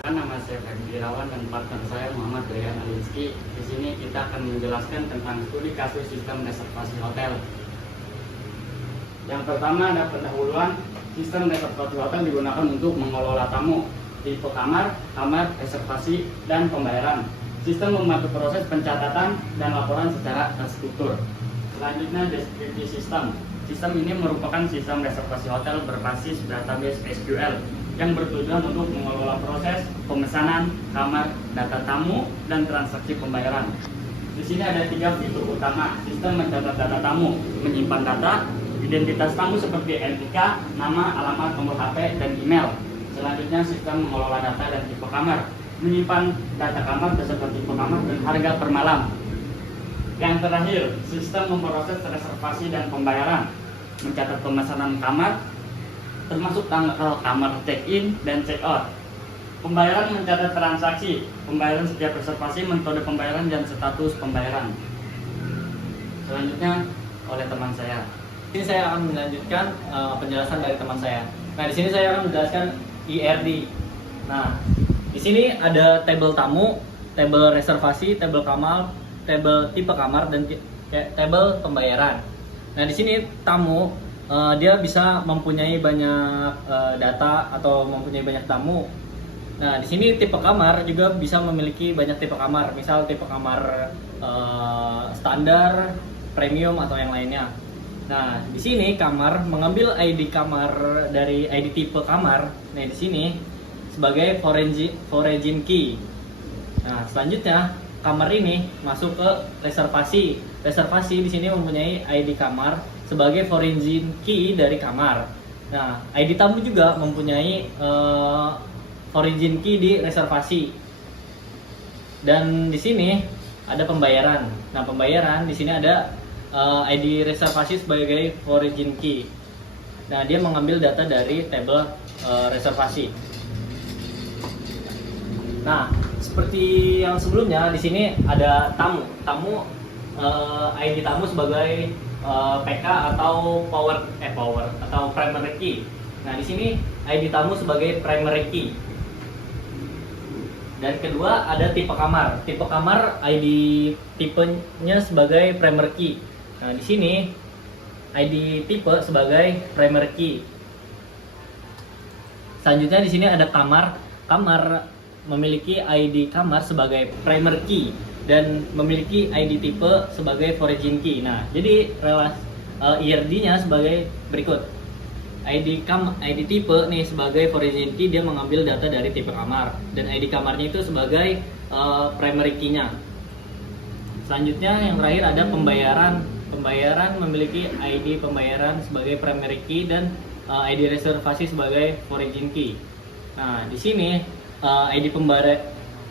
Perkenalkan, nama saya Ferdi Irawan dan partner saya Muhammad Rian Alinski. Di sini kita akan menjelaskan tentang studi kasus sistem reservasi hotel. Yang pertama ada pendahuluan. Sistem reservasi hotel digunakan untuk mengelola tamu, tipe kamar, kamar reservasi, dan pembayaran. Sistem membantu proses pencatatan dan laporan secara terstruktur. Selanjutnya deskripsi sistem. Sistem ini merupakan sistem reservasi hotel berbasis database SQL yang bertujuan untuk mengelola proses pemesanan kamar, data tamu, dan transaksi pembayaran. Di sini ada 3 fitur utama. Sistem mencatat data tamu, menyimpan data, identitas tamu seperti NIK, nama, alamat, nomor HP, dan email. Selanjutnya sistem mengelola data dan tipe kamar, menyimpan data kamar beserta tipe kamar dan harga per malam. Yang terakhir, sistem memproses reservasi dan pembayaran, mencatat pemesanan kamar, termasuk tanggal kamar check-in dan check-out. Pembayaran mencatat transaksi, pembayaran setiap reservasi, metode pembayaran, dan status pembayaran. Selanjutnya oleh teman saya. Ini saya akan melanjutkan penjelasan dari teman saya. Nah, di sini saya akan menjelaskan IRD. Nah, di sini ada tabel tamu, tabel reservasi, tabel kamar, tabel tipe kamar, dan tabel pembayaran. Nah, di sini tamu dia bisa mempunyai banyak data atau mempunyai banyak tamu. Nah, di sini tipe kamar juga bisa memiliki banyak tipe kamar, misal tipe kamar standar, premium, atau yang lainnya. Nah, di sini kamar mengambil ID kamar dari ID tipe kamar. Nah, di sini sebagai foreign key. Nah, selanjutnya kamar ini masuk ke reservasi. Reservasi di sini mempunyai ID kamar sebagai foreign key dari kamar. Nah, ID tamu juga mempunyai foreign key di reservasi. Dan di sini ada pembayaran. Nah, pembayaran di sini ada ID reservasi sebagai foreign key. Nah, dia mengambil data dari tabel reservasi. Nah, seperti yang sebelumnya, di sini ada tamu. ID tamu sebagai PK atau power atau primary key. Nah, di sini ID tamu sebagai primary key. Dan kedua ada tipe kamar. Tipe kamar ID tipenya sebagai primary key. Nah, di sini ID tipe sebagai primary key. Selanjutnya di sini ada kamar. Kamar memiliki ID kamar sebagai primary key dan memiliki ID tipe sebagai foreign key. Nah, jadi IRD-nya sebagai berikut. ID tipe nih sebagai foreign key, dia mengambil data dari tipe kamar, dan ID kamarnya itu sebagai primary key-nya. Selanjutnya yang terakhir ada pembayaran. Pembayaran memiliki ID pembayaran sebagai primary key dan ID reservasi sebagai foreign key. Nah, di sini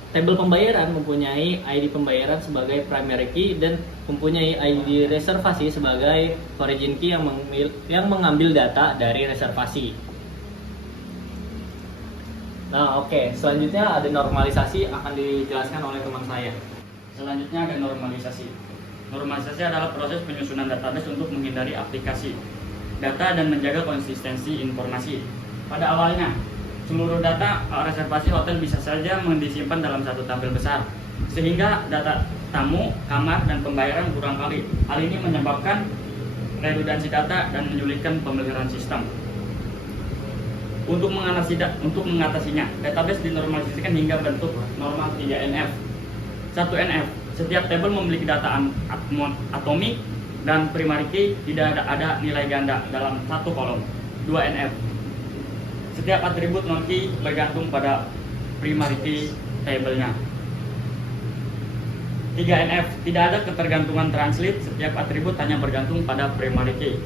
tabel pembayaran mempunyai ID pembayaran sebagai primary key dan mempunyai ID reservasi sebagai foreign key yang mengambil data dari reservasi. Nah, oke. Selanjutnya ada normalisasi, akan dijelaskan oleh teman saya. Selanjutnya ada normalisasi. Normalisasi adalah proses penyusunan database untuk menghindari aplikasi data dan menjaga konsistensi informasi. Pada awalnya, seluruh data reservasi hotel bisa saja disimpan dalam satu tabel besar, sehingga data tamu, kamar, dan pembayaran kurang kali. Hal ini menyebabkan redundansi data dan menyulitkan pemeliharaan sistem. Untuk mengatasinya, database dinormalisasikan hingga bentuk normal 3NF. 1NF, setiap tabel memiliki data atomik dan primary key, tidak ada nilai ganda dalam satu kolom. 2NF, setiap atribut non-key bergantung pada primary key tabelnya. 3NF, tidak ada ketergantungan translate, setiap atribut hanya bergantung pada primary key.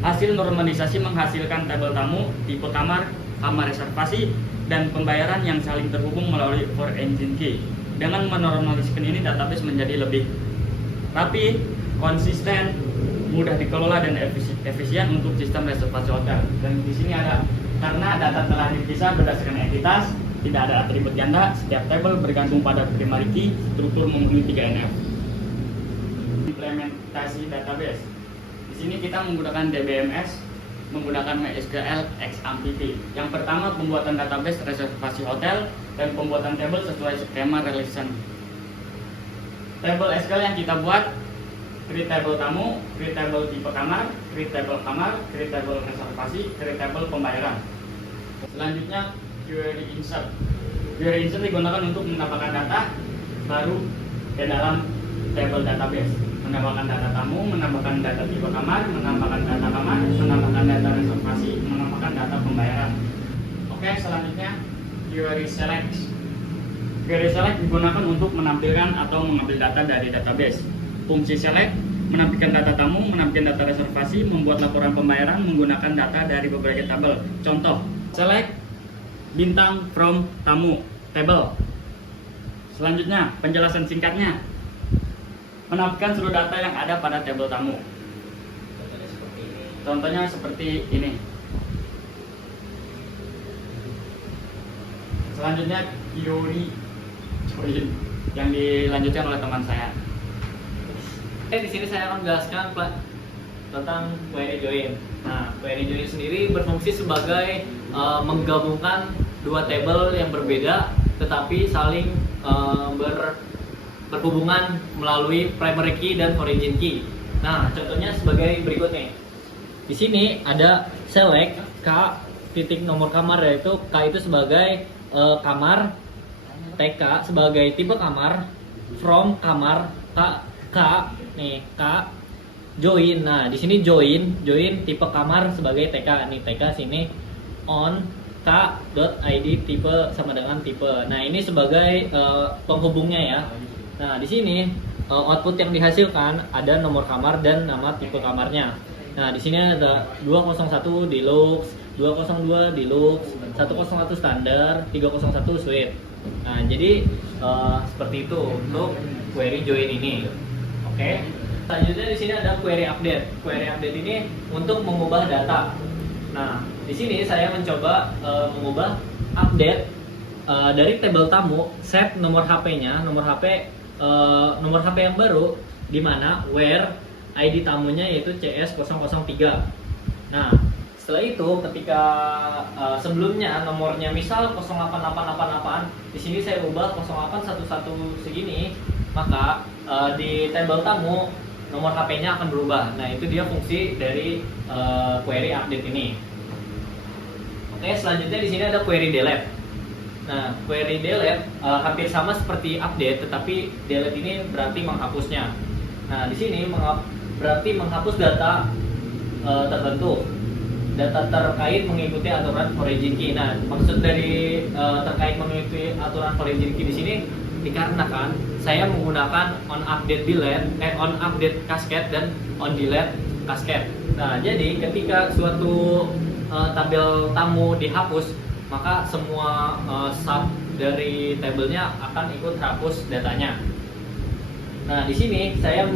Hasil normalisasi menghasilkan tabel tamu, tipe kamar, kamar reservasi, dan pembayaran yang saling terhubung melalui foreign key. Dengan menormalisasikan ini, database menjadi lebih rapi, konsisten, mudah dikelola, dan efisien untuk sistem reservasi hotel. Dan di sini ada, karena data telah dipisah berdasarkan entitas, tidak ada atribut ganda, setiap tabel bergantung pada primary key, struktur memenuhi 3NF. Implementasi database. Di sini kita menggunakan DBMS menggunakan MySQL XAMPP. Yang pertama, pembuatan database reservasi hotel dan pembuatan table sesuai skema relation. Table SQL yang kita buat: create table tamu, create table tipe kamar, create table kamar, create table reservasi, create table pembayaran. Selanjutnya, query insert. Query insert digunakan untuk menambahkan data baru ke dalam table database, menambahkan data tamu, menambahkan data tipe kamar, menambahkan data kamar, menambahkan data reservasi, menambahkan data pembayaran. Oke, selanjutnya query select. Query select digunakan untuk menampilkan atau mengambil data dari database. Fungsi select menampilkan data tamu, menampilkan data reservasi, membuat laporan pembayaran menggunakan data dari berbagai tabel. Contoh, select bintang from tamu table. Selanjutnya, penjelasan singkatnya, menampilkan seluruh data yang ada pada tabel tamu. Contohnya seperti ini. Selanjutnya, query join yang dilanjutkan oleh teman saya. Di sini saya akan menjelaskan tentang query join. Nah, query join sendiri berfungsi sebagai menggabungkan dua table yang berbeda tetapi saling berhubungan melalui primary key dan origin key. Nah, contohnya sebagai berikut nih. Di sini ada select K titik nomor kamar, yaitu K itu sebagai kamar, TK sebagai tipe kamar, from kamar, K nih K join. Nah, di sini join tipe kamar sebagai TK. Nih TK sini on k.id tipe sama dengan tipe. Nah, ini sebagai penghubungnya ya. Nah, di sini output yang dihasilkan ada nomor kamar dan nama tipe kamarnya. Nah, di sini ada 201 deluxe, 202 deluxe, 101 standar, 301 suite. Nah, jadi seperti itu untuk query join ini. Oke. Selanjutnya di sini ada query update. Query update ini untuk mengubah data. Nah, di sini saya mencoba mengubah update dari tabel tamu, set nomor HP-nya, nomor HP yang baru, di mana where ID tamunya yaitu CS003. Nah, setelah itu ketika sebelumnya nomornya misal 08888, di sini saya ubah 0811 segini, maka di tabel tamu nomor HP-nya akan berubah. Nah, itu dia fungsi dari query update ini. Oke, selanjutnya di sini ada query delete. Nah, query delete hampir sama seperti update, tetapi delete ini berarti menghapusnya. Nah, di sini berarti menghapus data tertentu, data terkait mengikuti aturan origin key. Nah, maksud dari terkait mengikuti aturan origin key di sini dikarenakan saya menggunakan on update cascade dan on delete cascade. Nah, jadi ketika suatu tabel tamu dihapus, maka semua sub dari tabelnya akan ikut hapus datanya. Nah, di sini saya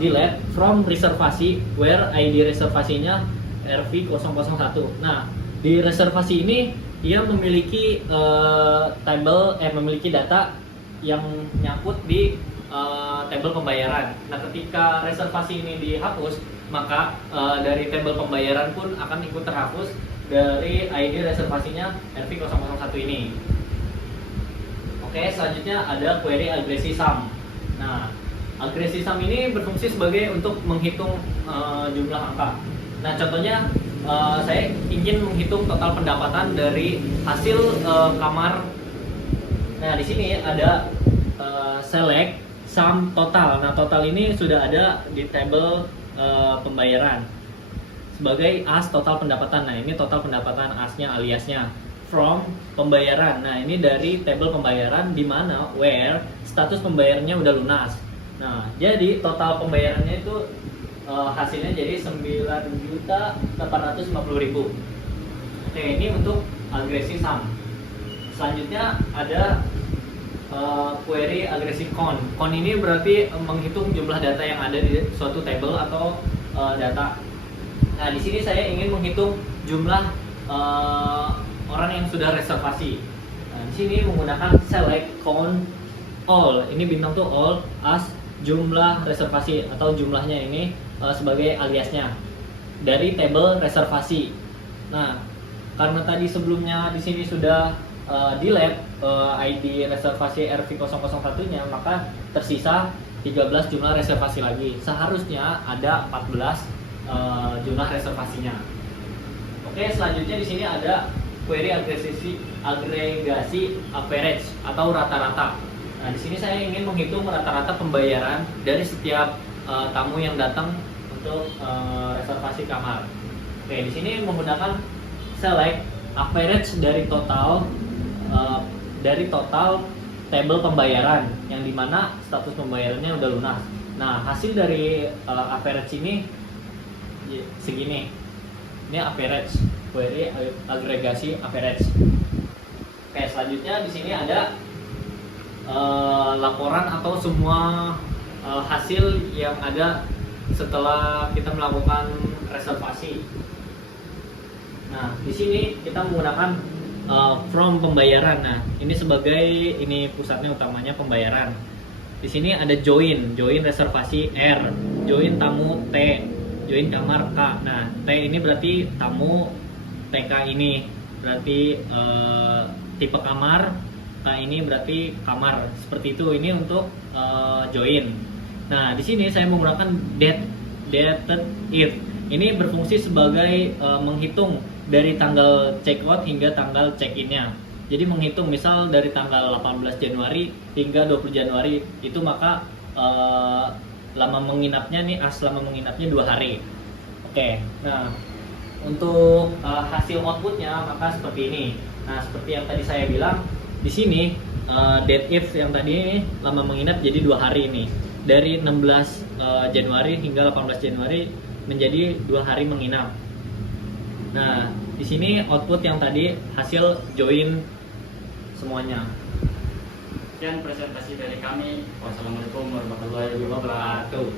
delete from reservasi where ID reservasinya RV001. Nah, di reservasi ini ia memiliki memiliki data yang nyangkut di tabel pembayaran. Nah, ketika reservasi ini dihapus, maka dari tabel pembayaran pun akan ikut terhapus dari ID reservasinya RV001 ini. Oke, selanjutnya ada query agresi sum. Nah, agresi sum ini berfungsi sebagai untuk menghitung jumlah angka. Nah, contohnya saya ingin menghitung total pendapatan dari hasil kamar. Nah, di sini ada select sum total. Nah, total ini sudah ada di tabel pembayaran sebagai as total pendapatan. Nah, ini total pendapatan asnya aliasnya. From pembayaran. Nah, ini dari tabel pembayaran di mana where status pembayarannya udah lunas. Nah, jadi total pembayarannya itu hasilnya jadi 9.850.000. Oke, ini untuk agresi sum. Selanjutnya ada query agresi count. Count ini berarti menghitung jumlah data yang ada di suatu table atau data. Nah, di sini saya ingin menghitung jumlah orang yang sudah reservasi. Nah, di sini menggunakan select count all. Ini bintang tuh all as jumlah reservasi atau jumlahnya ini sebagai aliasnya. dari tabel reservasi. Nah, karena tadi sebelumnya di sini sudah di lab ID reservasi RV001-nya, maka tersisa 13 jumlah reservasi lagi. Seharusnya ada 14 jumlah reservasinya. Oke, selanjutnya di sini ada query agregasi average atau rata-rata. Nah, di sini saya ingin menghitung rata-rata pembayaran dari setiap tamu yang datang untuk reservasi kamar. Oke, di sini menggunakan select average dari total tabel pembayaran yang dimana status pembayarannya udah lunas. Nah, hasil dari average ini segini. Ini average, query agregasi average. Oke, selanjutnya di sini ada laporan atau semua hasil yang ada setelah kita melakukan reservasi. Nah, di sini kita menggunakan from pembayaran. Nah, ini sebagai pusatnya utamanya pembayaran. Di sini ada join reservasi R, join tamu T, join kamar K. Nah, T ini berarti tamu, TK ini berarti tipe kamar, K ini berarti kamar. Seperti itu. Ini untuk join. Nah, di sini saya menggunakan dated if. Ini berfungsi sebagai menghitung dari tanggal check out hingga tanggal check in-nya. Jadi menghitung misal dari tanggal 18 Januari hingga 20 Januari itu, maka selama menginapnya 2 hari. Oke. Nah, untuk hasil outputnya maka seperti ini. Nah, seperti yang tadi saya bilang di sini date if yang tadi lama menginap jadi 2 hari ini. Dari 16 Januari hingga 18 Januari menjadi 2 hari menginap. Nah, di sini output yang tadi hasil join semuanya. Sekian presentasi dari kami. Wassalamualaikum warahmatullahi wabarakatuh.